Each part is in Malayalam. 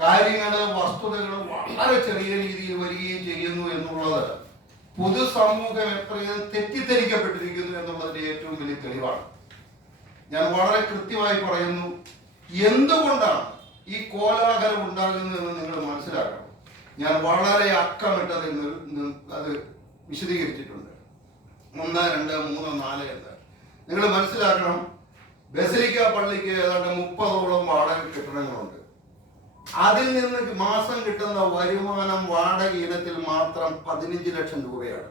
കാര്യങ്ങള് വസ്തുതകൾ വളരെ ചെറിയ രീതിയിൽ വരികയും ചെയ്യുന്നു എന്നുള്ളത് പൊതുസമൂഹം എത്രയും തെറ്റിദ്ധരിക്കപ്പെട്ടിരിക്കുന്നു എന്നുള്ളതിന്റെ ഏറ്റവും വലിയ തെളിവാണ്. ഞാൻ വളരെ കൃത്യമായി പറയുന്നു, എന്തുകൊണ്ടാണ് ഈ കോലാഹലം ഉണ്ടാകുന്നതെന്ന് നിങ്ങൾ മനസ്സിലാക്കണം. ഞാൻ വളരെ അക്കമിട്ടത് അത് വിശദീകരിച്ചിട്ടുണ്ട്. 1, 2, 3, 4 എന്ന് നിങ്ങൾ മനസ്സിലാക്കണം. ബസിലിക്ക പള്ളിക്ക് ഏതാണ്ട് 30ഓളം വാടക കെട്ടിടങ്ങളുണ്ട്. അതിൽ നിന്ന് മാസം കിട്ടുന്ന വരുമാനം വാടക ഇനത്തിൽ മാത്രം 15 ലക്ഷം രൂപയാണ്.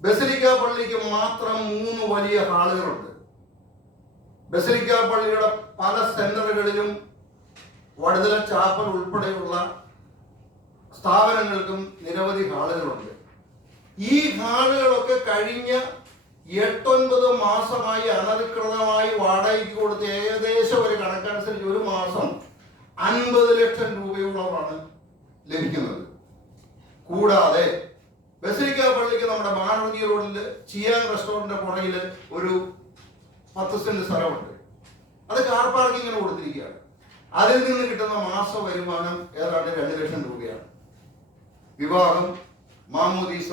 ബസിലിക്ക പള്ളിക്ക് മാത്രം 3 വലിയ ഹാളുകളുണ്ട്. ബസിലിക്ക പള്ളിയുടെ പല സെന്ററുകളിലും വടുതല ചാപ്പൽ ഉൾപ്പെടെയുള്ള സ്ഥാപനങ്ങൾക്കും നിരവധി ഹാളുകളുണ്ട്. ഈ ഹാളുകളൊക്കെ കഴിഞ്ഞ 8-9 മാസമായി അനധികൃതമായി വാടകയ്ക്ക് കൊടുത്ത് ഏകദേശം ഒരു കണക്കനുസരിച്ച് ഒരു മാസം 50 ലക്ഷം രൂപയോളമാണ് ലഭിക്കുന്നത്. കൂടാതെ ബസിലിക്ക പള്ളിക്ക് നമ്മുടെ ബാനർജി റോഡില് ചിയാങ് റെസ്റ്റോറന്റിന്റെ പുറകില് ഒരു 10 സെന്റ് സ്ഥലമുണ്ട്. അത് കാർ പാർക്കിങ്ങിന് കൊടുത്തിരിക്കുകയാണ്. അതിൽ നിന്ന് കിട്ടുന്ന മാസ വരുമാനം ഏതാണ്ട് 2 ലക്ഷം രൂപയാണ്. വിവാഹം, മാമോദീസ,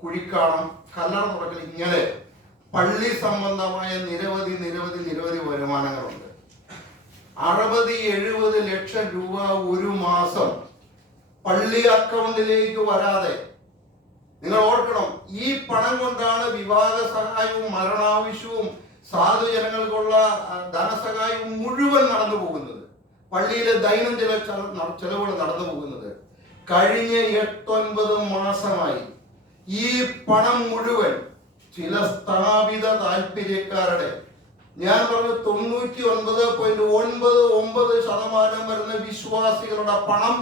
കുഴിക്കാണം, കല്ലറ തുറക്കൽ, ഇങ്ങനെ പള്ളി സംബന്ധമായ നിരവധി വരുമാനങ്ങളുണ്ട്. 60-70 ലക്ഷം രൂപ ഒരു മാസം പള്ളി അക്കൗണ്ടിലേക്ക് വരാതെ, നിങ്ങൾ ഓർക്കണം, ഈ പണം കൊണ്ടാണ് വിവാഹ സഹായവും മരണാവശ്യവും സാധുജനങ്ങൾക്കുള്ള ധനസഹായവും മുഴുവൻ നടന്നു പോകുന്നത്. പള്ളിയിലെ ദൈനംദിന ചെലവുകൾ നടന്നു പോകുന്നത്. കഴിഞ്ഞ 8-9 മാസമായി ഈ പണം മുഴുവൻ ചില സ്ഥാപിത താല്പര്യക്കാരുടെ, ഞാൻ പറഞ്ഞു 99.99% വരുന്ന വിശ്വാസികളുടെ പണം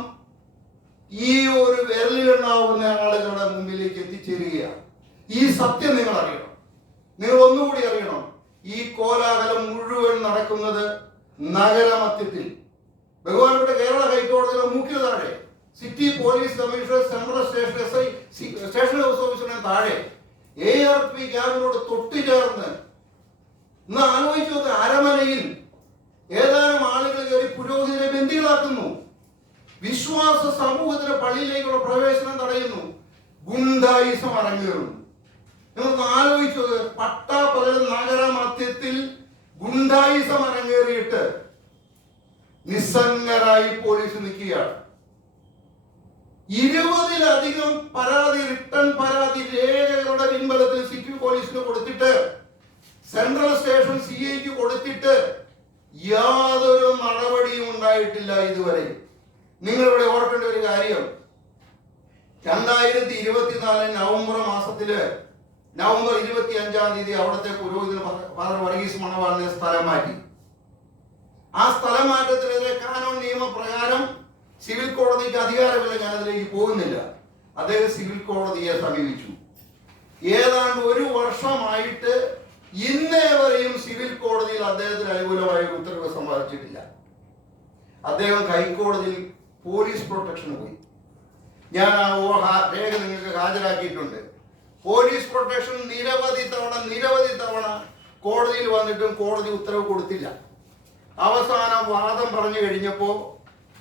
ഈ ഒരു വിരലിലെണ്ണാവുന്ന ആളുകളുടെ മുമ്പിലേക്ക് എത്തിച്ചേരുകയാണ്. ഈ സത്യം നിങ്ങൾ അറിയണം. നിങ്ങൾ ഒന്നുകൂടി അറിയണം. ഈ കോലാഹലം മുഴുവൻ നടക്കുന്നത് നഗരമധ്യത്തിൽ, ബഹുമാനപ്പെട്ട കേരള ഹൈക്കോടതിയുടെ മൂക്കിന് താഴെ, city police commissioner, central station SI, station house ഓഫീസറിന് താഴെ, ARP ക്യാമ്പിനോട് തൊട്ടുചേർന്ന്. ഇന്ന് ആലോചിച്ച് നോക്കുക, അരമനയിൽ ഏതാനും ആളുകൾ കയറി പുരോഹിതരെ ബന്ദികളാക്കുന്നു. വിശ്വാസ സമൂഹത്തിന്റെ പള്ളിയിലേക്കുള്ള പ്രവേശനം തടയുന്നു. ഗുണ്ടായിസം അരങ്ങേറുന്നു. നിങ്ങൾക്ക് ആലോചിച്ചു, പട്ടാപ്പകൽ നഗരമധ്യത്തിൽ ഗുണ്ടായിസം അരങ്ങേറിയിട്ട് നിസ്സംഗരായി പോലീസ് നിൽക്കുകയാണ്. 20-ലധികം പരാതി, റിട്ടേൺ പരാതി രേഖകളുടെ പിൻബലത്തിൽ സിറ്റി പോലീസിന് കൊടുത്തിട്ട്, സെൻട്രൽ സ്റ്റേഷൻ CIക്ക് കൊടുത്തിട്ട് യാതൊരു നടപടിയും ഉണ്ടായിട്ടില്ല ഇതുവരെ. നിങ്ങളിവിടെ ഓർക്കേണ്ട ഒരു കാര്യം, 2024 നവംബർ മാസത്തില് നവംബർ 25-ാം തീയതി അവിടുത്തെ പുരോഹിതൻ ഫാദർ വർഗീസ് മണവാളിനെ സ്ഥലം മാറ്റി. ആ സ്ഥലം മാറ്റത്തിനെതിരെ കാനോൻ നിയമപ്രകാരം സിവിൽ കോടതിക്ക് അധികാരമില്ല. ഞാൻ അതിലേക്ക് പോകുന്നില്ല. അദ്ദേഹം സിവിൽ കോടതിയെ സമീപിച്ചു. ഏതാണ്ട് 1 വർഷമായിട്ട് ഇന്നേ വരെയും സിവിൽ കോടതിയിൽ അദ്ദേഹത്തിന് അനുകൂലമായ ഉത്തരവ് സമ്പാദിച്ചിട്ടില്ല. അദ്ദേഹം ഹൈക്കോടതിയിൽ പോലീസ് പ്രൊട്ടക്ഷന് പോയി. ഞാൻ ആ രേഖ നിങ്ങൾക്ക് ഹാജരാക്കിയിട്ടുണ്ട്. പോലീസ് പ്രൊട്ടക്ഷൻ നിരവധി തവണ കോടതിയിൽ വന്നിട്ടും കോടതി ഉത്തരവ് കൊടുത്തില്ല. അവസാനം വാദം പറഞ്ഞു കഴിഞ്ഞപ്പോൾ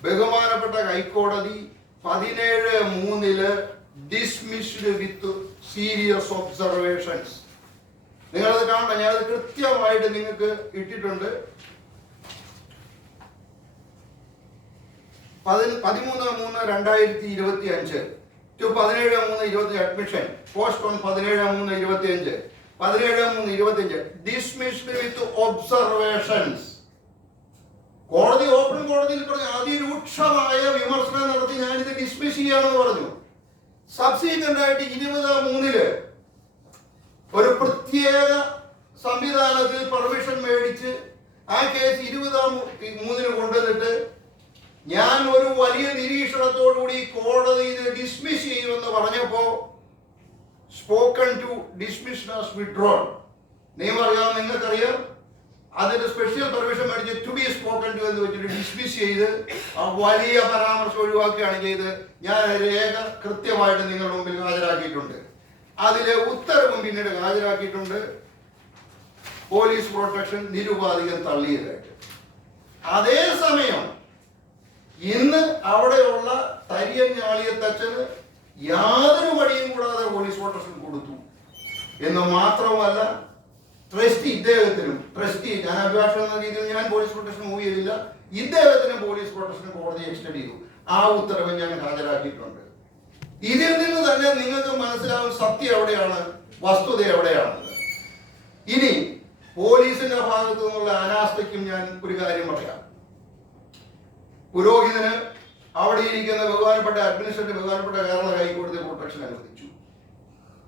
ബഹുമാനപ്പെട്ട ഹൈക്കോടതി 17-3 ഡിസ്മിസ്ഡ് വിത്ത് സീരിയസ് ഒബ്സർവേഷൻസ്. നിങ്ങളത് കാണണം, ഞാനത് കൃത്യമായിട്ട് നിങ്ങൾക്ക് ഇട്ടിട്ടുണ്ട്. 13-3-2025 to 17-3-25 admission post on 17-3-25 17-3-25 dismissed with observations. കോടതി ഓപ്പൺ കോടതിയിൽ പറഞ്ഞു, അതിരൂക്ഷമായ വിമർശനം നടത്തി ഞാനിത് ഡിസ്മിസ് ചെയ്യാമെന്ന് പറഞ്ഞു. സബ്സീക്വന്റ് ആയിട്ട് 20-3 ഒരു പ്രത്യേക സംവിധാനത്തിൽ പെർമിഷൻ മേടിച്ച് ആ കേസ് 20-3 കൊണ്ടുവന്നിട്ട് ഞാൻ ഒരു വലിയ നിരീക്ഷണത്തോടുകൂടി കോടതി ഇത് ഡിസ്മിസ് ചെയ്യുമെന്ന് പറഞ്ഞപ്പോ spoken to dismissed as withdrawn. നിയമം അറിയാം, നിങ്ങൾക്കറിയാം. അതിന്റെ സ്പെഷ്യൽ പെർമിഷൻ മേടിച്ച് ടു ബി സ്പോക്കൺ ടു എന്ന് വെച്ചിട്ട് ഡിസ്മിസ് ചെയ്ത് ആ വലിയ പരാമർശം ഒഴിവാക്കുകയാണ് ചെയ്ത്. ഞാൻ രേഖ കൃത്യമായിട്ട് നിങ്ങളുടെ മുമ്പിൽ ഹാജരാക്കിയിട്ടുണ്ട്. അതിലെ ഉത്തരവും പിന്നീട് ഹാജരാക്കിയിട്ടുണ്ട്. പോലീസ് പ്രൊട്ടക്ഷൻ നിരുപാധികം തള്ളിയതായിട്ട്. അതേസമയം ഇന്ന് അവിടെയുള്ള തരിയൻ ഞാളിയത്തച്ഛന് യാതൊരു മടിയും കൂടാതെ പോലീസ് പ്രൊട്ടക്ഷൻ കൊടുത്തു എന്ന് മാത്രമല്ല, ട്രസ്റ്റി ഇദ്ദേഹത്തിനും, ട്രസ്റ്റി ഞാൻ അഭിഭാഷകൻ എന്ന രീതിയിൽ ഞാൻ പോലീസ് പ്രൊട്ടക്ഷൻ മൂവ് ചെയ്തില്ല, ഇദ്ദേഹത്തിനും പോലീസ് പ്രൊട്ടക്ഷൻ കോടതി എക്സ്റ്റെൻഡ് ചെയ്തു. ആ ഉത്തരവ് ഞാൻ ഹാജരാക്കിയിട്ടുണ്ട്. ഇതിൽ നിന്ന് തന്നെ നിങ്ങൾക്ക് മനസ്സിലാവും സത്യം എവിടെയാണ്, വസ്തുത എവിടെയാണെന്ന്. ഇനി പോലീസിന്റെ ഭാഗത്തു നിന്നുള്ള അനാസ്ഥയ്ക്കും ഞാൻ ഒരു കാര്യം പറയാം. പുരോഹിതന് അവിടെ ഇരിക്കുന്ന ബഹുമാനപ്പെട്ട അഡ്മിനിസ്ട്രേറ്റീവ് ബഹുമാനപ്പെട്ട കേരള ഹൈക്കോടതി പ്രൊട്ടക്ഷൻ അനുവദിച്ചു.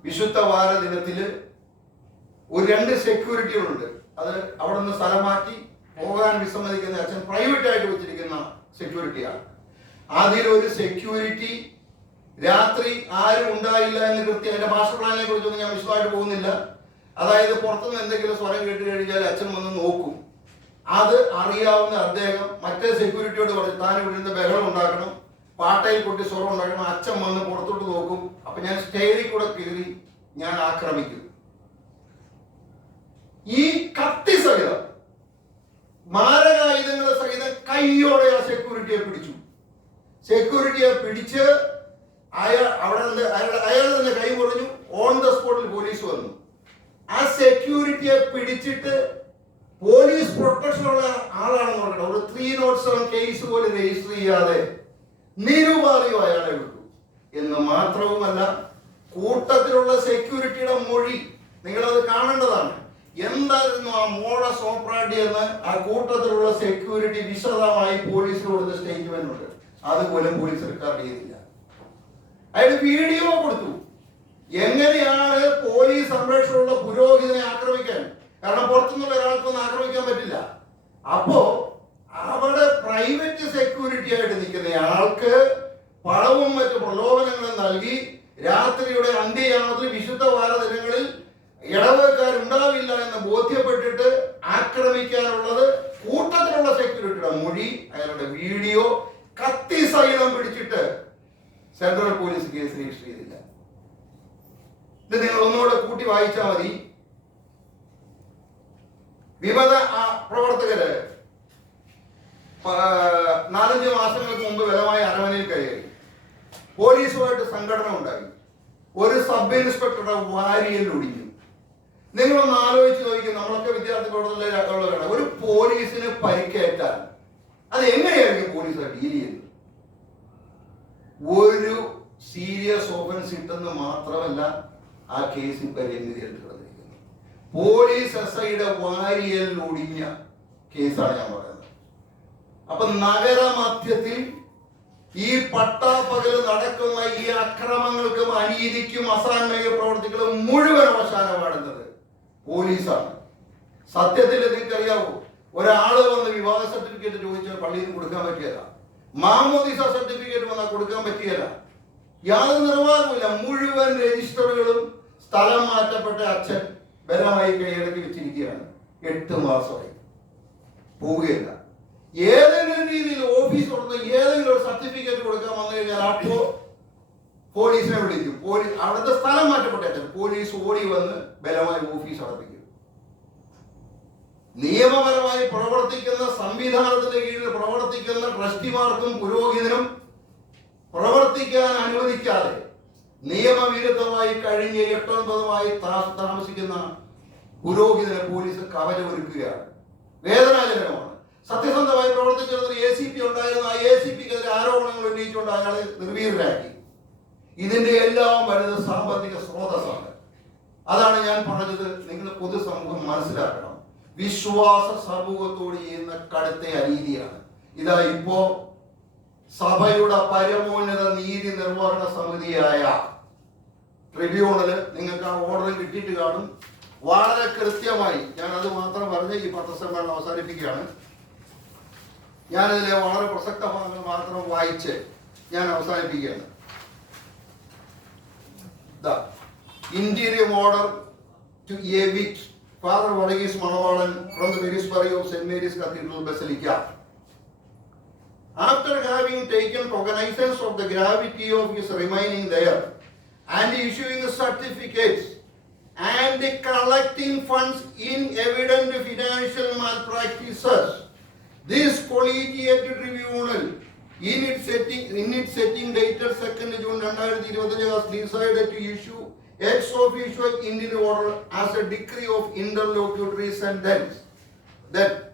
വിശുദ്ധ വാര ദിനത്തില് ഒരു 2 സെക്യൂരിറ്റികളുണ്ട്. അത് അവിടെ നിന്ന് സ്ഥലം മാറ്റി പോകാൻ വിസമ്മതിക്കുന്ന അച്ഛൻ പ്രൈവറ്റ് ആയിട്ട് വെച്ചിരിക്കുന്ന സെക്യൂരിറ്റിയാണ്. അതിലൊരു സെക്യൂരിറ്റി രാത്രി ആരും ഉണ്ടായില്ല എന്ന് കൃത്യം, അതിന്റെ മാസ്റ്റർ പ്ലാനിനെ കുറിച്ചൊന്നും ഞാൻ വിശദമായിട്ട് പോകുന്നില്ല. അതായത് പുറത്തുനിന്ന് എന്തെങ്കിലും സ്വരം കേട്ട് കഴിഞ്ഞാൽ അച്ഛൻ വന്ന് നോക്കും. അത് അറിയാവുന്ന അദ്ദേഹം മറ്റേ സെക്യൂരിറ്റിയോട് പറഞ്ഞു, താൻ ഇവിടെ നിന്ന് ബഹളം ഉണ്ടാക്കണം, പാട്ടയിൽ കൊട്ടി സ്വരം ഉണ്ടാക്കണം. അച്ഛൻ വന്ന് പുറത്തോട്ട് നോക്കും. അപ്പൊ ഞാൻ സ്റ്റെയറിൽ കൂടെ കയറി ഞാൻ ആക്രമിക്കും. ഈ കത്തി സഹിതം മാരകായുധങ്ങളെ സഹിതം കൈയോടെ ആ സെക്യൂരിറ്റിയെ പിടിച്ചു. സെക്യൂരിറ്റിയെ പിടിച്ച് അയാൾ തന്നെ കൈ കുറഞ്ഞു. ഓൺ ദ സ്പോട്ടിൽ പോലീസ് വന്നു. ആ സെക്യൂരിറ്റിയെ പിടിച്ചിട്ട് പോലീസ് പ്രൊട്ടക്ഷൻ ഉള്ള ആളാണെന്ന് പറഞ്ഞിട്ട് ഒരു 307 കേസ് പോലും രജിസ്റ്റർ ചെയ്യാതെ നിരുപാധികം അയാളെ വിട്ടു. എന്ന് മാത്രവുമല്ല, കൂട്ടത്തിലുള്ള സെക്യൂരിറ്റിയുടെ മൊഴി നിങ്ങളത് കാണേണ്ടതാണ്. എന്തായിരുന്നു ആ മോഡസ് ഓപ്പറാണ്ടി എന്ന് ആ കൂട്ടത്തിലുള്ള സെക്യൂരിറ്റി വിശദമായി പോലീസിന് കൊടുത്ത സ്റ്റേറ്റ്മെന്റ് ഉണ്ട്. അതുപോലും പോലീസ് റെക്കോർഡ് ചെയ്തില്ല. അയാൾ വീഡിയോ കൊടുത്തു. എങ്ങനെയാണ് പോലീസ് സംരക്ഷണമുള്ള പുരോഹിതനെ ആക്രമിക്കാൻ? കാരണം പുറത്തുനിന്നുള്ള ഒരാൾക്കൊന്നും ആക്രമിക്കാൻ പറ്റില്ല. അപ്പോ അവിടെ പ്രൈവറ്റ് സെക്യൂരിറ്റി ആയിട്ട് നിൽക്കുന്ന ആൾക്ക് പണവും മറ്റു പ്രലോഭനങ്ങളും നൽകി രാത്രിയുടെ അന്ത്യയാമത്തിൽ വിശുദ്ധ വാര ദിനങ്ങളിൽ ഇടവക്കാരുണ്ടാവില്ല എന്ന് ബോധ്യപ്പെട്ടിട്ട് ആക്രമിക്കാനുള്ളത് കൂട്ടത്തിലുള്ള സെക്യൂരിറ്റിയുടെ മൊഴി, അയാളുടെ വീഡിയോ, കത്തി സഹിതം പിടിച്ചിട്ട് സെൻട്രൽ പോലീസ് കേസ് രജിസ്റ്റർ ചെയ്തില്ല. ഇത് നിങ്ങൾ ഒന്നുകൂടെ കൂട്ടി വായിച്ചാൽ മതി. വിമത പ്രവർത്തകര് 4-5 മാസങ്ങൾക്ക് മുമ്പ് ബലമായ അരമനയിൽ കയറി. പോലീസുമായിട്ട് സംഘടന ഉണ്ടായി. ഒരു സബ് ഇൻസ്പെക്ടറുടെ വാരിയിൽ ഒടിഞ്ഞു. നിങ്ങളൊന്ന് ആലോചിച്ച് നോക്കി. നമ്മളൊക്കെ വിദ്യാർത്ഥി പ്രവർത്തകരുള്ളവരാണ്. ഒരു പോലീസിന് പരിക്കേറ്റാൽ അത് എങ്ങനെയായിരിക്കും പോലീസ് ഡീൽ ചെയ്യുന്നത്? ഒരു സീരിയസ് ഓഫൻസ് ഇട്ടെന്ന് മാത്രമല്ല ആ കേസിൽ പരിഗണിക്കുന്നത്. പോലീസ് SIയുടെ വാരിയൽ ഒടിഞ്ഞ കേസാണ് ഞാൻ പറയുന്നത്. അപ്പൊ നഗരമധ്യത്തിൽ ഈ പട്ടാപ്പകല് നടക്കുന്ന ഈ അക്രമങ്ങൾക്കും അനീതിക്കും അസാന്മയ പ്രവർത്തികളും മുഴുവൻ അവസാനമാടുന്നത് പോലീസാണ്. സത്യത്തിൽ നിങ്ങൾക്കറിയാവോ, ഒരാള് വന്ന് വിവാഹ സർട്ടിഫിക്കറ്റ് ചോദിച്ചാൽ പള്ളിയിൽ നിന്ന് കൊടുക്കാൻ പറ്റിയല്ല. മാമോദിസ സർട്ടിഫിക്കറ്റ് വന്നാൽ കൊടുക്കാൻ പറ്റിയല്ല. യാതൊരു നിർവാഹമില്ല. മുഴുവൻ രജിസ്റ്ററുകളും സ്ഥലം മാറ്റപ്പെട്ട അച്ഛൻ ബലമായി കൈയടക്കി വെച്ചിരിക്കുകയാണ്. 8 മാസമായി പോവുകയില്ല. ഏതെങ്കിലും രീതിയിൽ ഓഫീസ് കൊടുത്ത് ഏതെങ്കിലും ഒരു സർട്ടിഫിക്കറ്റ് കൊടുക്കാൻ വന്നു കഴിഞ്ഞാൽ അപ്പോ പോലീസിനെ വിളിക്കും. അവിടുത്തെ സ്ഥലം മാറ്റപ്പെട്ട അച്ഛൻ പോലീസ് ഓടി വന്ന് ബലമായി ഓഫീസ് അടപ്പിക്കും. നിയമപരമായി പ്രവർത്തിക്കുന്ന സംവിധാനത്തിന്റെ കീഴിൽ പ്രവർത്തിക്കുന്ന ട്രസ്റ്റിമാർക്കും പുരോഹിതനും പ്രവർത്തിക്കാൻ അനുവദിക്കാതെ നിയമവിരുദ്ധമായി കഴിഞ്ഞ 8-9 താമസിക്കുന്ന പുരോഹിതനെ പോലീസ് കവചമൊരുക്കുകയാണ്. വേദനാജനകമാണ്. സത്യസന്ധമായി പ്രവർത്തിച്ചിരുന്ന ACP ഉണ്ടായിരുന്ന ആ ACPക്കെതിരെ ആരോപണങ്ങൾ ഉന്നയിച്ചുകൊണ്ട് അയാളെ നിർവീര്യരാക്കി. ഇതിന്റെ എല്ലാം വരുന്നത് സാമ്പത്തിക സ്രോതസ്സാണ്. അതാണ് ഞാൻ പറഞ്ഞത്. നിങ്ങൾ പൊതുസമൂഹം മനസ്സിലാക്കണം. വിശ്വാസ സമൂഹത്തോട് ചെയ്യുന്ന കടുത്ത അനീതിയാണ്. ഇതാ ഇപ്പോ സഭയുടെ പരമോന്നത നീതി നിർവഹണ സമിതിയായ ട്രിബ്യൂണല് നിങ്ങൾക്ക് ആ ഓർഡർ കിട്ടിയിട്ട് കാണും. വളരെ കൃത്യമായി ഞാൻ അത് മാത്രം പറഞ്ഞ് ഈ പത്രസമ്മേളനം അവസാനിപ്പിക്കുകയാണ്. ഞാനതിലെ വളരെ പ്രസക്ത ഭാഗങ്ങൾ മാത്രം വായിച്ച് ഞാൻ അവസാനിപ്പിക്കുകയാണ്. Interim order to evict Father Varghese Manavalan from the Virisbury of St. Mary's Cathedral Basilica. After having taken cognizance of the gravity of his remaining there and issuing certificates and collecting funds in evident financial malpractices, this collegiate tribunal in its setting dated 2nd June 2025 has decided to issue ex officio interim order as a decree of interlocutory sentence that,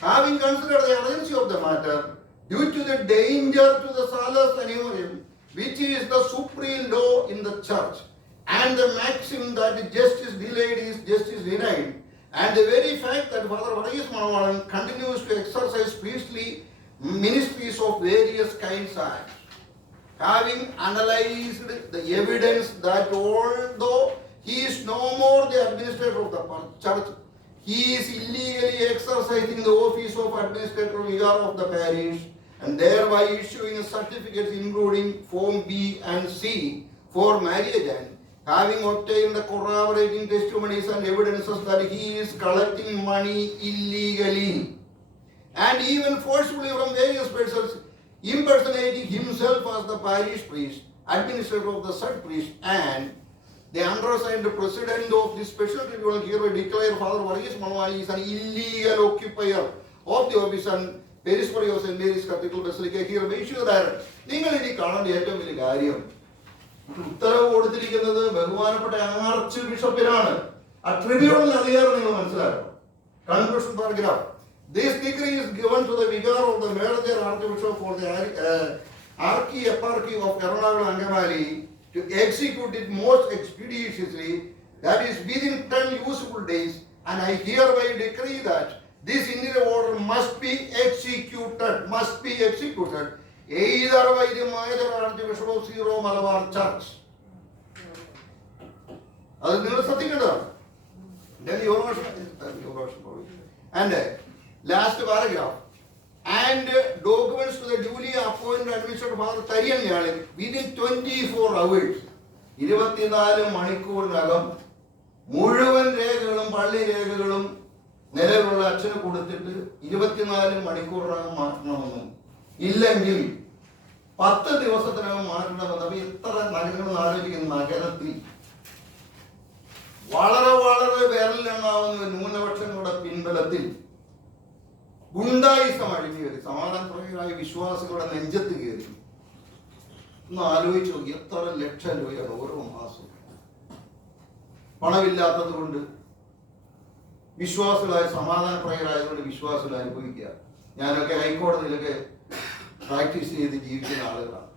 having considered the urgency of the matter, due to the danger to the salus animum, which is the supreme law in the church, and the maxim that justice delayed is justice denied, and the very fact that Father Varghese Manavalan continues to exercise priestly ministries of various kinds, and having analyzed the evidence that although he is no more the administrator of the church, he is illegally exercising the office of administrator vicar of the parish, and thereby issuing certificates including Form B and C for marriage, and having obtained the corroborating testimonies and evidences that he is collecting money illegally and even forcibly from various persons, impersonating himself as the parish priest, administrator of the said priest, and the undersigned president of this special tribunal hereby declare Father Varghese Manavalan is an illegal occupier of the office and Perisbury of St. Mary's Cathedral Basilica hereby issue the direct. നിങ്ങൾ ഇനി കാണേണ്ട ഏറ്റവും വലിയ കാര്യം, ഉത്തരവ് കൊടുത്തിരിക്കുന്നത് ബഹുമാനപ്പെട്ട ആർച്ച് ബിഷപ്പിനാണ്. ആ ട്രിബ്യൂണലിന് അധികാരം നിങ്ങൾ മനസ്സിലാക്കണം. Conclusion paragraph. This decree is given to the vicar of the Major Archbishop for the Archieparchy of Ernakulam Angamali to execute it most expeditiously, that is within 10 useful days, and I hereby decree that this interim order must be executed either by the Major Archbishop of Syro Malabar Church. അത് നിങ്ങൾ ശ്രദ്ധിക്കേണ്ടതാണ്. And last paragraph. And documents to the duly appointed administrator Father Tariyan Yalin within 24 hours. 24 മണിക്കൂറിനകം മുഴുവൻ രേഖകളും പള്ളി രേഖകളും നിലവിലുള്ള അച്ഛന് കൊടുത്തിട്ട് 24 മണിക്കൂറിനകം മാറ്റണമെന്നും, ഇല്ലെങ്കിൽ 10 ദിവസത്തിനകം മാറ്റണമെന്ന്. അപ്പൊ എത്ര നഗരങ്ങൾ ആലോചിക്കുന്ന നഗരത്തിൽ വളരെ വളരെ വിരലിലെണ്ണാവുന്ന ന്യൂനപക്ഷങ്ങളുടെ പിൻബലത്തിൽ ഗുണ്ടായിസം അഴിഞ്ഞു കയറി സമാധാനപ്രകടമായ വിശ്വാസികളുടെ നെഞ്ചത്ത് കയറി. ഒന്ന് ആലോചിച്ചു നോക്കി, എത്ര ലക്ഷം രൂപയാണ് ഓരോ മാസവും. പണമില്ലാത്തത് കൊണ്ട് വിശ്വാസികളായ സമാധാനപ്രകടമായതുകൊണ്ട് വിശ്വാസികൾ അനുഭവിക്കുക. ഞാനൊക്കെ ഹൈക്കോടതിയിലൊക്കെ പ്രാക്ടീസ് ചെയ്ത് ജീവിക്കുന്ന ആളുകളാണ്.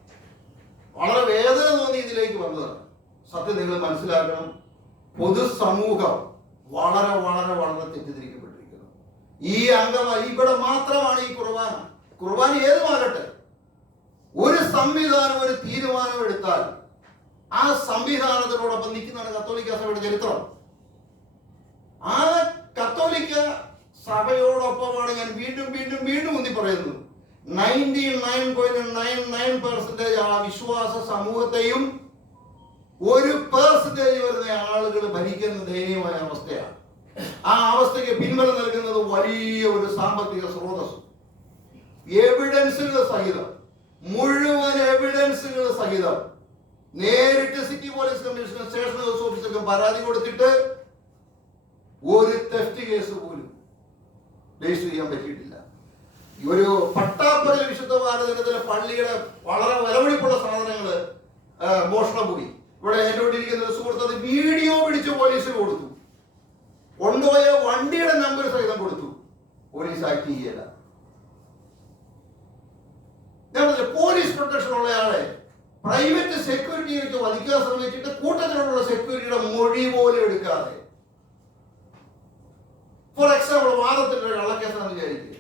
വളരെ വേദന തോന്നി ഇതിലേക്ക് വന്നതാണ്. സത്യം നിങ്ങൾ മനസ്സിലാക്കണം, പൊതുസമൂഹം വളരെ വളരെ വളരെ തെറ്റിദ്ധരിക്കപ്പെട്ടിരിക്കുന്നു. ഈ അംഗമായി ഇവിടെ മാത്രമാണ് ഈ കുർബാന ഏതുമാകട്ടെ, ഒരു സംവിധാനം ഒരു തീരുമാനം എടുത്താൽ ആ സംവിധാനത്തിനോടൊപ്പം നിൽക്കുന്നതാണ് കത്തോലിക്ക സഭയുടെ ചരിത്രം. ആ കത്തോലിക്ക സഭയോടൊപ്പമാണ് ഞാൻ വീണ്ടും വീണ്ടും വീണ്ടും ഊന്നി പറയുന്നത്. 99.99% ആ വിശ്വാസ സമൂഹത്തെയും 1% വരുന്ന ആളുകൾ ഭരിക്കുന്ന ദയനീയമായ അവസ്ഥയാണ്. ആ അവസ്ഥയ്ക്ക് പിൻബലം നൽകുന്നത് വലിയ ഒരു സാമ്പത്തിക സ്രോതസ്. എവിഡൻസുകൾ സഹിതം, മുഴുവൻ എവിഡൻസുകൾ സഹിതം നേരിട്ട് city police commissioner station house ഓഫീസർക്ക് പരാതി കൊടുത്തിട്ട് ഒരു തെഫ്റ്റ് കേസ് പോലും രജിസ്റ്റർ ചെയ്യാൻ പറ്റിയിട്ടില്ല. ഒരു പട്ടാപ്പകൽ വിശുദ്ധ ഭാരതത്തിലെ പള്ളിയുടെ വളരെ വിലപിടിപ്പുള്ള സാധനങ്ങൾ മോഷണം പോയി. ഇവിടെ ഏറ്റോട്ടിരിക്കുന്ന സുഹൃത്ത് അത് വീഡിയോ പിടിച്ച് പോലീസിന് കൊടുത്തു. കൊണ്ടുപോയ വണ്ടിയുടെ നമ്പർ സഹിതം കൊടുത്തു. പോലീസ് ആക്ട് ചെയ്യല. പോലീസ് പ്രൊട്ടക്ഷൻ ഉള്ളയാളെ പ്രൈവറ്റ് സെക്യൂരിറ്റി വെച്ച് വധിക്കാൻ ശ്രമിച്ചിട്ട് കൂട്ടത്തിലുള്ള സെക്യൂരിറ്റിയുടെ മൊഴി പോലും എടുക്കാതെ, ഫോർ എക്സാമ്പിൾ വാദത്തിന്റെ കള്ളക്കേസാണെന്ന് വിചാരിക്കുക,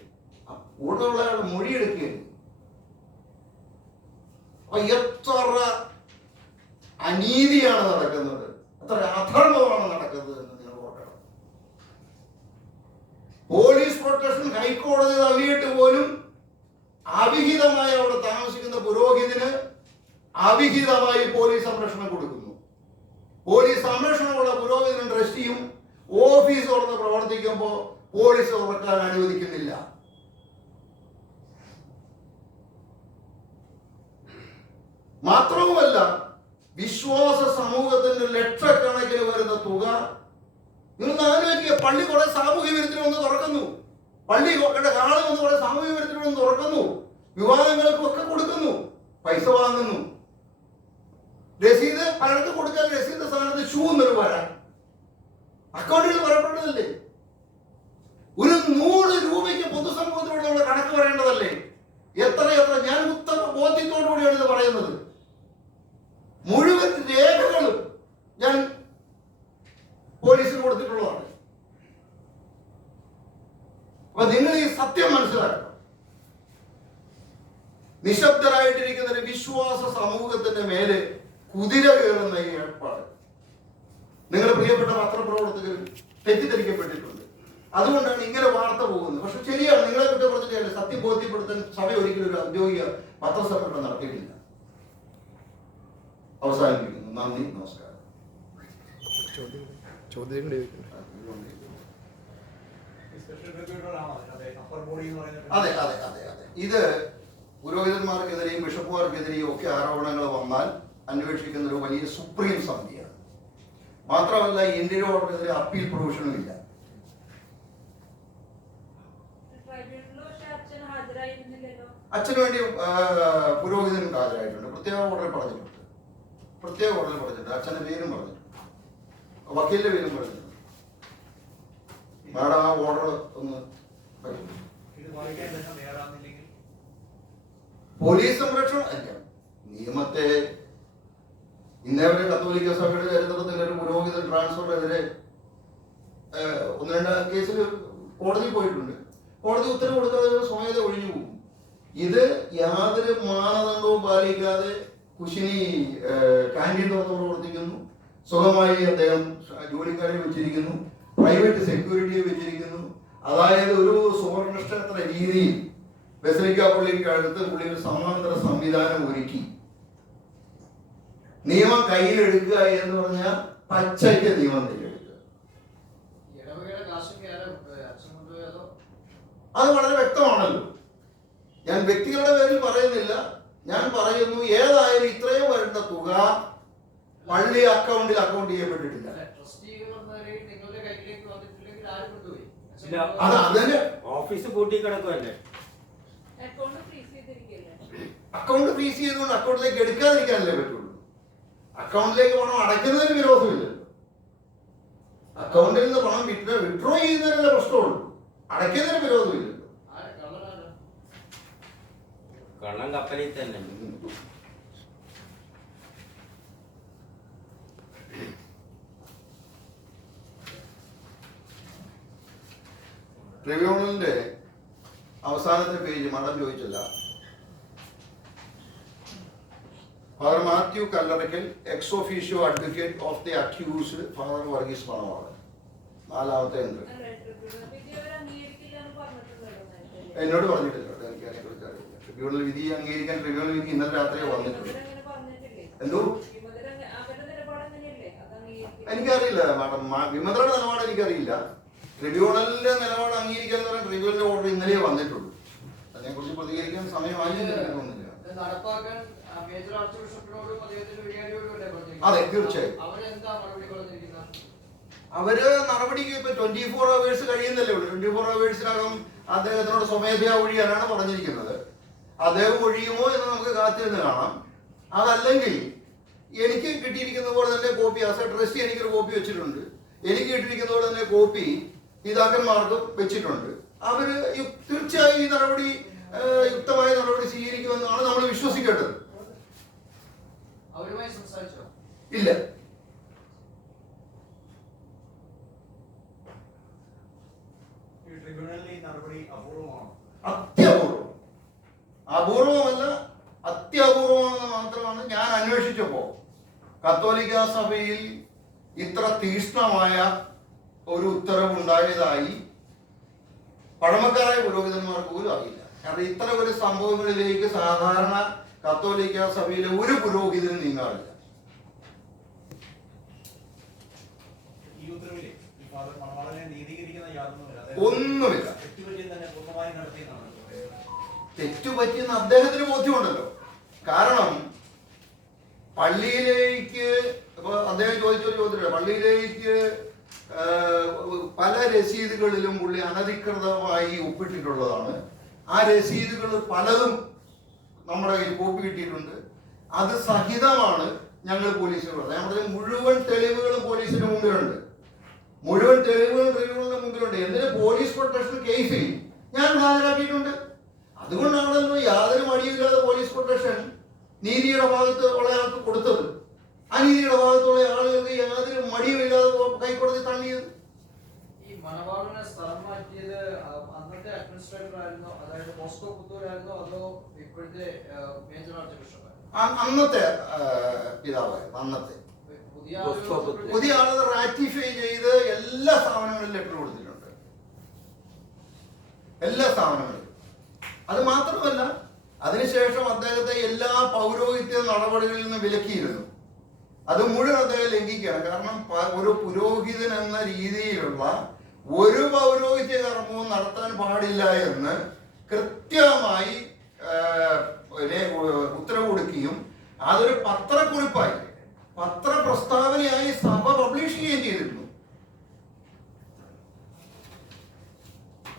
കൂട്ടത്തിലുള്ള മൊഴി എടുക്കുകയാണ്. അപ്പൊ എത്ര അനീതിയാണ് നടക്കുന്നത്, എത്ര അധർമ്മമാണ് നടക്കുന്നത് എന്ന് നിങ്ങൾ ഓർക്കണം. പോലീസ് പ്രൊട്ടക്ഷൻ ഹൈക്കോടതി തള്ളിയിട്ട് പോലും അവിഹിതമായി അവിടെ താമസിക്കുന്ന പുരോഹിതന് അവിഹിതമായി പോലീസ് സംരക്ഷണം കൊടുക്കുന്നു. പോലീസ് സംരക്ഷണമുള്ള പുരോഹിതനും ട്രസ്റ്റിയും ഓഫീസ് തുറന്ന് പ്രവർത്തിക്കുമ്പോൾ പോലീസ് തുറക്കാൻ അനുവദിക്കുന്നില്ല. മാത്രവുമല്ല, വിശ്വാസ സമൂഹത്തിന്റെ ലക്ഷക്കണക്കിന് വരുന്ന തുക നിങ്ങൾ ആലോചിക്കുക. പള്ളി കുറെ സാമൂഹ്യ വിരുദ്ധത്തിന് ഒന്ന് തുറക്കുന്നു, പള്ളിയുടെ ഹാള് ഒന്ന് കുറെ സാമൂഹ്യ വിരുദ്ധത്തിന് ഒന്ന് തുറക്കുന്നു. വിവാദങ്ങൾക്കൊക്കെ കൊടുക്കുന്നു, പൈസ വാങ്ങുന്നു. രസീത് പലർക്കും കൊടുക്കാൻ രസീത് സ്ഥാനത്ത് ഷൂ എന്നൊരു വരാൻ അക്കൗണ്ടുകൾ പറയപ്പെട്ടതല്ലേ? ഒരു 100 രൂപയ്ക്ക് പൊതുസമൂഹത്തിലൂടെ നമ്മൾ കണക്ക് പറയേണ്ടതല്ലേ? എത്ര ഞാൻ ഉത്തമ ബോധ്യത്തോടുകൂടിയാണ് ഇത് പറയുന്നത്. മുഴുവൻ രേഖകളും ഞാൻ പോലീസിന് കൊടുത്തിട്ടുള്ളതാണ്. അപ്പൊ നിങ്ങൾ ഈ സത്യം മനസ്സിലാക്കണം. നിശബ്ദരായിട്ടിരിക്കുന്ന ഒരു വിശ്വാസ സമൂഹത്തിന്റെ മേലെ കുതിര കയറുന്ന ഈ ഏർപ്പാട് നിങ്ങളുടെ പ്രിയപ്പെട്ട പത്രപ്രവർത്തകരും തെറ്റിദ്ധരിക്കപ്പെട്ടിട്ടുണ്ട്. അതുകൊണ്ടാണ് ഇങ്ങനെ വാർത്ത പോകുന്നത്. പക്ഷെ ശരിയാണ്, നിങ്ങളെ കുറ്റപ്പെടുത്തിയില്ല. സത്യം ബോധ്യപ്പെടുത്താൻ സഭ ഒരിക്കലും ഒരു ഔദ്യോഗിക പത്രസമ്മേളനം നടത്തിയിട്ടില്ല. അവസാനിപ്പിക്കുന്നു. നന്ദി, നമസ്കാരം. അതെ അതെ അതെ അതെ ഇത് പുരോഹിതന്മാർക്കെതിരെയും ബിഷപ്പുമാർക്കെതിരെയും ഒക്കെ ആരോപണങ്ങൾ വന്നാൽ അന്വേഷിക്കുന്ന ഒരു വലിയ സുപ്രീം സമിതിയാണ്. മാത്രമല്ല ഇന്ത്യൻ ഓർഡറിനെതിരെ അപ്പീൽ പ്രൊവിഷനും ഇല്ല. അച്ഛന് വേണ്ടി പുരോഹിതനും ഹാജരായിട്ടുണ്ട്. പ്രത്യേക ഓർഡറിൽ പറഞ്ഞിട്ടുണ്ട്. അച്ഛന്റെ പേരും പറഞ്ഞിട്ടുണ്ട്, വക്കീലിന്റെ പേരും പറഞ്ഞിട്ടുണ്ട്. മാഡം ആ ഓർഡർ ഒന്ന് പോലീസ് സംരക്ഷണം അല്ല. നിയമത്തെ ഇന്നേവരെ കത്തോലിക്ക സഭയുടെ ചരിത്രത്തിൽ ഒരു പുരോഹിതൻ ട്രാൻസ്ഫറിനെതിരെ 1-2 കേസിൽ കോടതി പോയിട്ടുണ്ട്. കോടതി ഉത്തരവ് കൊടുക്കാതെ സ്വമേധ ഒഴിഞ്ഞു പോകും. ഇത് യാതൊരു മാനദണ്ഡവും പാലിക്കാതെ കുശിനി കാന്റീൻ തുറന്നു പ്രവർത്തിക്കുന്നു. സുഖമായി അദ്ദേഹം ജോലിക്കാരെ വെച്ചിരിക്കുന്നു, പ്രൈവറ്റ് സെക്യൂരിറ്റിയെ വെച്ചിരിക്കുന്നു. അതായത് ഒരു സുവർണക്ഷേത്ര രീതിയിൽ ബസലിക്ക പള്ളിക്ക് അടുത്ത് പുള്ളി ഒരു സമാന്തര സംവിധാനം ഒരുക്കി. നിയമം കയ്യിലെടുക്കുക എന്ന് പറഞ്ഞാൽ പച്ചയ്ക്ക് നിയമം കയ്യിലെടുക്കുക. അത് വളരെ വ്യക്തമാണല്ലോ. ഞാൻ വ്യക്തികളുടെ പേരിൽ പറയുന്നില്ല. ഞാൻ പറയുന്നു, ഏതായാലും ഇത്രയും വരുന്ന തുക പള്ളി അക്കൗണ്ട് ചെയ്യപ്പെട്ടിട്ടില്ല. അത് അതിന് ഓഫീസ് പൂട്ടി കിടക്കുമല്ലേ? അക്കൗണ്ട് ഫ്രീസ് ചെയ്തുകൊണ്ട് അക്കൗണ്ടിലേക്ക് എടുക്കാതിരിക്കാനല്ലേ പറ്റുള്ളൂ. അക്കൗണ്ടിലേക്ക് പണം അടയ്ക്കുന്നതിന് വിരോധമില്ലല്ലോ. അക്കൗണ്ടിൽ നിന്ന് പണം വിഡ്രോ ചെയ്യുന്നതിനല്ലേ പ്രശ്നമുള്ളൂ, അടയ്ക്കുന്നതിന് വിരോധമില്ലല്ലോ. കള്ളം കപ്പലിൽ തന്നെ. ട്രിബ്യൂണലിന്റെ അവസാനത്തെ പേജ് മഠം ചോദിച്ചില്ല. Father Mathew Kallarackal, ex officio advocate of the accused father Varghese Panavalan. 4ാമത്തെ എൻട്രി എന്നോട് പറഞ്ഞിട്ടില്ല. എനിക്ക് അതിനെക്കുറിച്ച് അറിയില്ല. ട്രിബ്യൂണൽ വിധി അംഗീകരിക്കാൻ ട്രിബ്യൂണൽ വിധി ഇന്നലെ രാത്രിയെ വന്നിട്ടുണ്ട്. എന്തോ എനിക്കറിയില്ല മാഡം, വിമതയുടെ നിലപാട് എനിക്കറിയില്ല. ട്രിബ്യൂണലിന്റെ നിലപാട് അംഗീകരിക്കാൻ എന്ന് പറഞ്ഞാൽ ട്രിബ്യൂണലിന്റെ ഓർഡർ ഇന്നലെ വന്നിട്ടുള്ളൂ. അതിനെക്കുറിച്ച് പ്രതികരിക്കാൻ സമയമായില്ല. അതെ, തീർച്ചയായും അവര് നടപടിക്ക് ഇപ്പൊ 24 hours കഴിയുന്നല്ലേ ഉള്ളൂ. 24 hours അദ്ദേഹത്തിനോട് സ്വമേധയാ ഒഴിയാനാണ് പറഞ്ഞിരിക്കുന്നത്. അദ്ദേഹം ഒഴിയുമോ എന്ന് നമുക്ക് കാത്തിരുന്ന് കാണാം. അതല്ലെങ്കിൽ എനിക്ക് കിട്ടിയിരിക്കുന്ന പോലെ തന്നെ കോപ്പി, ആസ് എ ട്രസ്റ്റി എനിക്കൊരു കോപ്പി വെച്ചിട്ടുണ്ട്. എനിക്ക് കിട്ടിയിരിക്കുന്ന പോലെ തന്നെ കോപ്പി പിതാക്കന്മാർക്കും വെച്ചിട്ടുണ്ട്. അവര് തീർച്ചയായും ഈ നടപടി യുക്തമായ നടപടി സ്വീകരിക്കുമെന്നാണ് നമ്മൾ വിശ്വസിക്കേണ്ടത്. ഇല്ല, അത്യപൂർവം. അപൂർവമല്ല, അത്യപൂർവമെന്ന് മാത്രമാണ് ഞാൻ അന്വേഷിച്ചപ്പോ കത്തോലിക്ക സഭയിൽ ഇത്ര തീക്ഷ്ണമായ ഒരു ഉത്തരവുണ്ടായതായി പഴമക്കാരായ പുരോഹിതന്മാർക്ക് പോലും അറിയില്ല. കാരണം ഇത്തരം ഒരു സംഭവങ്ങളിലേക്ക് സാധാരണ കത്തോലിക്ക സഭയിലെ ഒരു പുരോഹിതനും നീങ്ങാറില്ല. ഒന്നുമില്ല. തെറ്റുപറ്റിയെന്ന് അദ്ദേഹത്തിന് ബോധ്യമുണ്ടല്ലോ. കാരണം പള്ളിയിലേക്ക് ഇപ്പൊ അദ്ദേഹം ചോദിച്ചൊരു ചോദ്യമില്ല. പള്ളിയിലേക്ക് പല രസീതുകളിലും പുള്ളി അനധികൃതമായി ഒപ്പിട്ടിട്ടുള്ളതാണ്. ആ രസീതുകൾ പലതും നമ്മുടെ കയ്യിൽ കോപ്പി കിട്ടിയിട്ടുണ്ട്. അത് സഹിതമാണ് ഞങ്ങൾ പോലീസിന് പറഞ്ഞത്. നമ്മുടെ മുഴുവൻ തെളിവുകളും പോലീസിന് മുമ്പിലുണ്ട്. മുഴുവൻ തെളിവുകളുടെ മുമ്പിലുണ്ട്. എന്തിന് പോലീസ് പ്രൊട്ടക്ഷൻ കേസിൽ ഞാൻ ഹാജരാക്കിയിട്ടുണ്ട്. അതുകൊണ്ടാണല്ലോ യാതൊരു മടിയില്ലാതെ പോലീസ് പ്രൊട്ടക്ഷൻ നീതിയുടെ ഭാഗത്ത് ഉള്ള ആൾക്ക് കൊടുത്തത്. അനീതിയുടെ ഭാഗത്തുള്ള ആളുകൾക്ക് യാതൊരു മടിയുമില്ലാതെ ഹൈക്കോടതി തള്ളിയത്. ഈ മണവാളിനെ സ്ഥലം മാറ്റിയത് അന്നത്തെ അഡ്മിനിസ്ട്രേറ്റർ ആയിരുന്നോ, അതായത് പോസ്കോ പുത്തൂരായിരുന്നോ, അതോ ഇപ്പോഴത്തെ മേജർ ആർച്ച് ബിഷപ്പ്? അന്നത്തെ പിതാവായിരുന്നു. അന്നത്തെ പുതിയ ആളത് റാറ്റിഫൈ ചെയ്ത് എല്ലാ സ്ഥാപനങ്ങളിലും ലെറ്റർ കൊടുത്തിട്ടുണ്ട്. എല്ലാ സ്ഥാപനങ്ങളിലും. അത് മാത്രമല്ല, അതിനുശേഷം അദ്ദേഹത്തെ എല്ലാ പൗരോഹിത്യ നടപടികളിൽ നിന്ന് വിലക്കിയിരുന്നു. അത് മുഴുവൻ അദ്ദേഹം ലംഘിക്കുകയാണ്. കാരണം ഒരു പുരോഹിതൻ എന്ന രീതിയിലുള്ള ഒരു പൗരോഹിത്യ കർമ്മവും നടത്താൻ പാടില്ല എന്ന് കൃത്യമായി ഉത്തരവ് കൊടുക്കുകയും അതൊരു പത്രക്കുറിപ്പായി, പത്രപ്രസ്താവനയായി സഭ പബ്ലിഷ് ചെയ്യുകയും ചെയ്തിരുന്നു.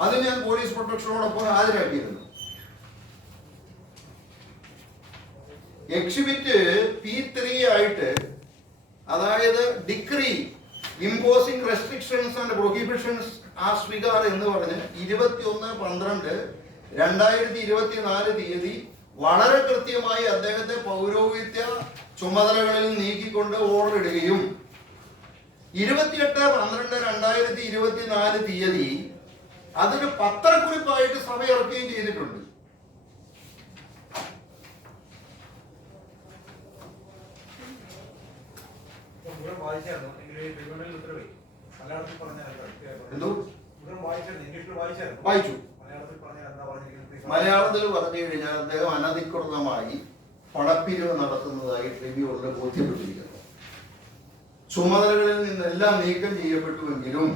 അത് ഞാൻ പോലീസ് പ്രൊട്ടക്ഷനോടൊപ്പം ഹാജരാക്കിയിരുന്നു. എക്സിബിറ്റ് P3 ആയിട്ട്, അതായത് ഡിക്രി ഇമ്പോസിംഗ് റെസ്ട്രിക്ഷൻസ് ആൻഡ് പ്രൊഹിബിഷൻസ് ആ സ്വീകാർ എന്ന് പറഞ്ഞ് 21/12/2024 തീയതി വളരെ കൃത്യമായി അദ്ദേഹത്തെ പൗരോഹിത്യ ചുമതലകളിൽ നീക്കിക്കൊണ്ട് ഓർഡർ ഇടുകയും 28/12/2024 തീയതി അതൊരു പത്രക്കുറിപ്പായിട്ട് സഭ ഇറക്കുകയും ചെയ്തിട്ടുണ്ട്. വായിച്ചു. മലയാളത്തിൽ പറഞ്ഞു കഴിഞ്ഞാൽ അദ്ദേഹം അനധികൃതമായി പണപ്പിരിവ് നടത്തുന്നതായി ട്രിബ്യൂണലിൽ ബോധ്യപ്പെട്ടിരിക്കുന്നു. ചുമതലകളിൽ നിന്നെല്ലാം നീക്കം ചെയ്യപ്പെട്ടുവെങ്കിലും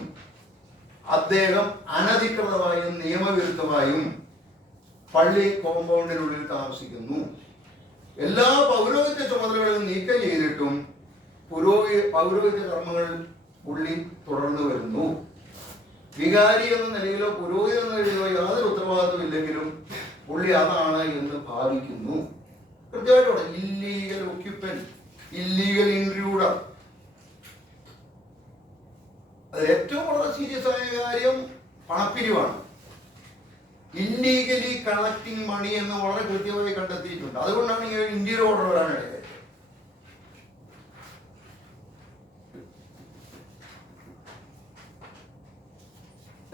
അദ്ദേഹം അനധികൃതമായും നിയമവിരുദ്ധമായും പള്ളി കോമ്പൗണ്ടിനുള്ളിൽ താമസിക്കുന്നു. എല്ലാ പൗരോഹിത്യ ചുമതലകളിലും നീക്കം ചെയ്തിട്ടും പൗരോഹിത്യ കർമ്മങ്ങൾ പുള്ളി തുടർന്നു വരുന്നു. വികാരി എന്ന നിലയിലോ പുരോഹിതൻ എന്ന നിലയിലോ യാതൊരു ഉത്തരവാദിത്വം ഇല്ലെങ്കിലും പുള്ളി അതാണ് എന്ന് ഭാവിക്കുന്നു. കൃത്യമായിട്ട് ഇല്ലീഗൽ ഒക്യുപ്പൻറ്റ്, ഇല്ലീഗൽ ഇൻട്രൂഡർ. അത് ഏറ്റവും വളരെ സീരിയസ് ആയ കാര്യം പണപ്പിരിവാണ്. ഇല്ലീഗലി കളക്ടിങ് മണി എന്ന് വളരെ കൃത്യമായി കണ്ടെത്തിയിട്ടുണ്ട്. അതുകൊണ്ടാണ് ഇങ്ങനെ ഇന്ത്യയിൽ ഓർഡർ വരാനിടയായത്.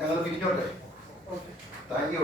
ഞങ്ങൾ പിരിഞ്ഞോട്ടെ. Thank you.